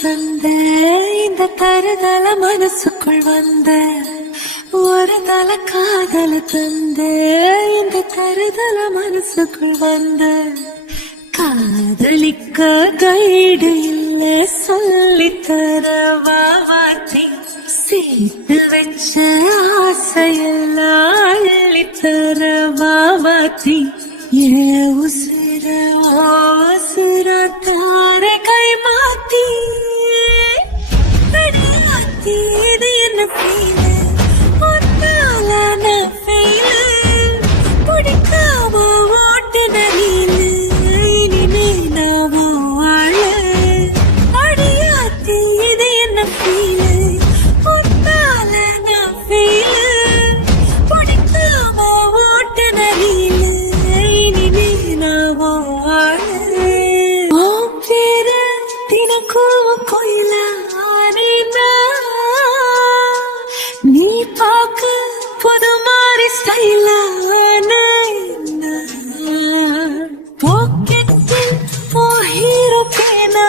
தந்த இந்த தருதல மனசுக்குள் வந்த ஒரு தல காதல தந்த இந்த தருதல மனசுக்குள் வந்த காதலிக்க கைடு இல்ல சொல்லித்தர வாவாத்தி சேர்த்து வச்ச ஆசையெல்லாம் அள்ளித்தர வாவாத்தி ஏ உசிர உசிர தார கை மாத்தி அடியாத்தி இது என்ன ஃபீல் ஒன்னால நான் ஃபெயில் பிடிக்காம ஓட்டுன நீலு இனிமே நாவோ வாழ அடியாத்தி இது என்ன ஃபீல் ஒன்னால நான் ஃபெயில் பிடிக்காம ஓட்டுன நீலு இனிமே நாவோ வாழ ஓ பேரு தினக்கும் கோயில நீ பாக்க புது மாதிரி ஸ்டைலான பாக்கெட்டில் ஓ ஹீரோ பேனா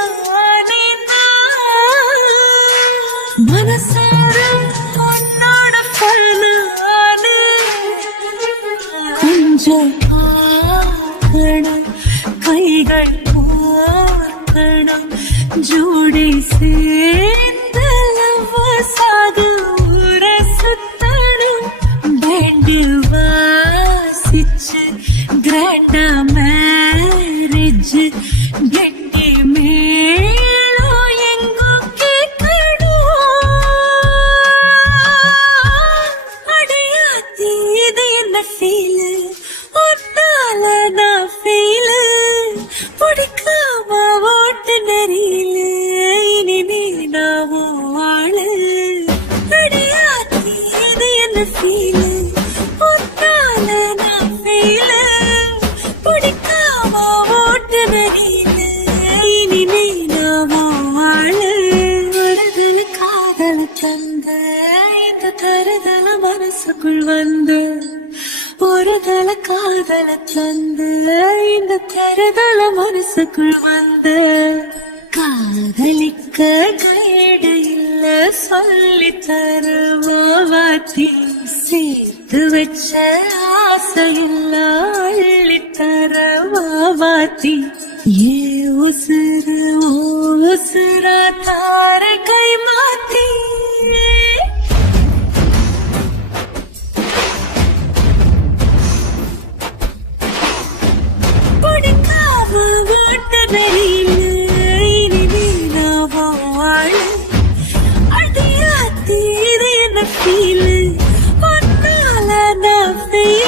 மனசார உன்னோட ஃபேனான கொஞ்சம் பார்க்கணும் கைகள் பார்க்கணும் ஜோடி சேர்ந்து லவ்வசாக ஊர சுத்தணும் பேண்டு வாசிச்சு கிராண்டா மேரேஜ் கெட்டி மேளம் எங்கோ கேட்கணும் அடையாத்தி இது என்ன ஃபீல் ஒன்னால நான் ஃபீல் பிடிக்காம ஓட்டு நெறியில இனிமே நாவோ வாழ அடையாத்தி இது என்ன ஃபீல் ஒன்னால நான் ஃபீல் பிடிக்காம ஓட்டு நெறியில இனிமே நாவோ வாழ வருதல காதல தந்த இந்த தருதல மனசுக்குள் வந்து ஒரு தல காதல தந்து இந்த தருதல மனசுக்குள் வந்து காதலிக்க கைடு இல்ல சொல்லித்தர வாவாத்தி சேர்த்து வச்ச ஆசையெல்லாம் அள்ளித்தர வாவாத்தி ஏ உசுர ஓ உசுரா தார